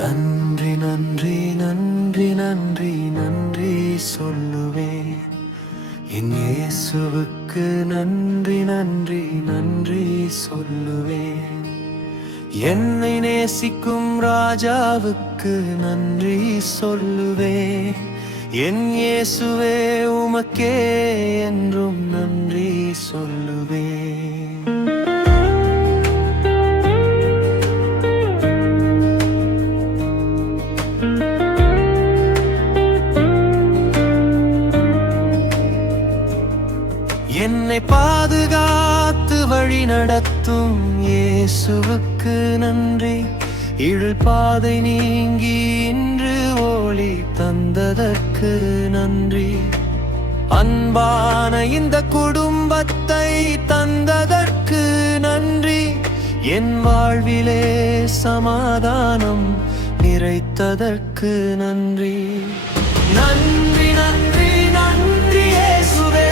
நன்றி நன்றி நன்றி நன்றி நன்றி சொல்லுவேன் என் இயேசுவுக்கு நன்றி நன்றி நன்றி சொல்லுவேன். என்னை நேசிக்கும் ராஜாவுக்கு நன்றி சொல்லுவேன். என் இயேசுவே உமக்கே என்றும் நன்றி சொல்லுவேன். என்னை பாதுகாத்து வழி நடத்தும் இயேசுவுக்கு நன்றி. இருள் பாதை நீங்கி இன்று ஒளி தந்ததற்கு நன்றி. அன்பான இந்த குடும்பத்தை தந்ததற்கு நன்றி. என் வாழ்விலே சமாதானம் நிறைத்ததற்கு நன்றி. நன்றி நன்றி நன்றி இயேசுவே,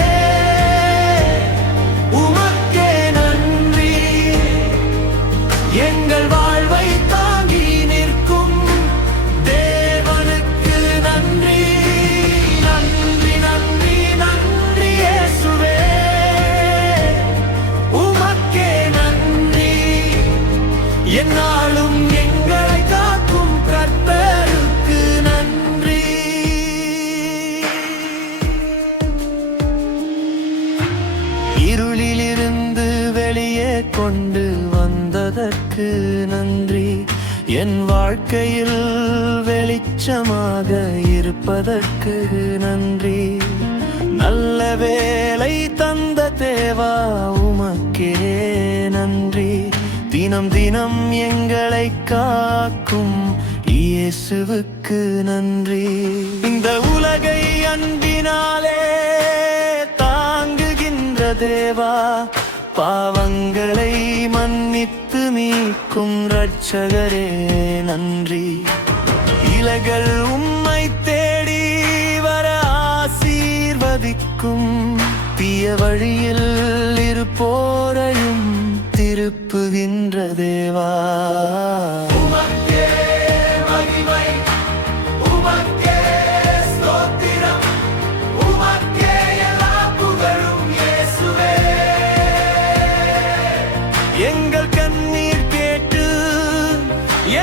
எங்கள் வாழ்வை தாங்கி நிற்கும் தேவனுக்கு நன்றி. நன்றி நன்றி நன்றி இயேசுவே, உமக்கே நன்றி. என்னாலும் எங்களை காக்கும் கர்த்தருக்கு நன்றி. இருளிலிருந்து வெளியே கொண்டு வந்ததற்கு நன்றி. என் வாழ்க்கையில் வெளிச்சமாக இருப்பதற்கு நன்றி. நல்ல வேலை தந்த தேவா உமக்கே நன்றி. தினம் தினம் எங்களை காக்கும் இயேசுவுக்கு நன்றி. இந்த உலகை அன்பினாலே தாங்குகின்ற தேவா, பாவங்களை மன்னித்து மீட்கும் இரட்சகரே நன்றி. இலைகள் உம்மை தேடி வர ஆசீர்வதிக்கும் தீய வழியில் இருப்போரையும் திருப்புகின்ற தேவா. உமக்கே மகிமை, உமக்கே ஸ்தோத்திரம், உமக்கே எல்லா புகழும் இயேசுவே. எங்கள் கண்ணீர் கேட்டு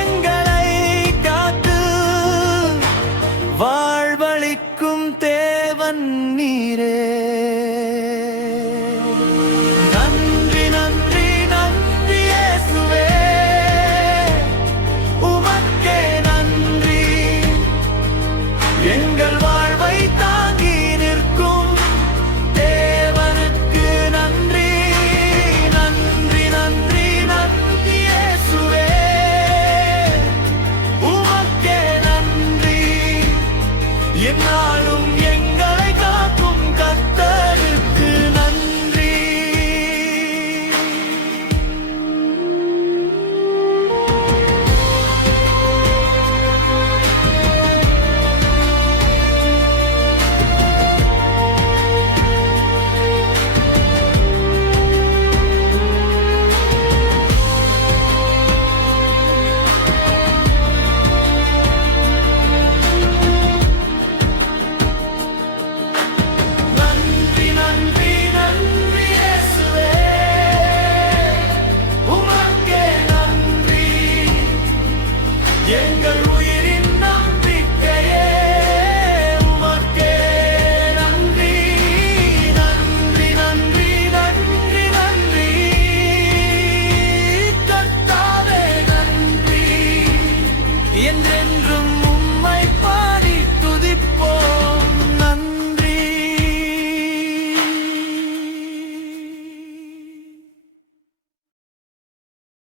எங்களை காத்து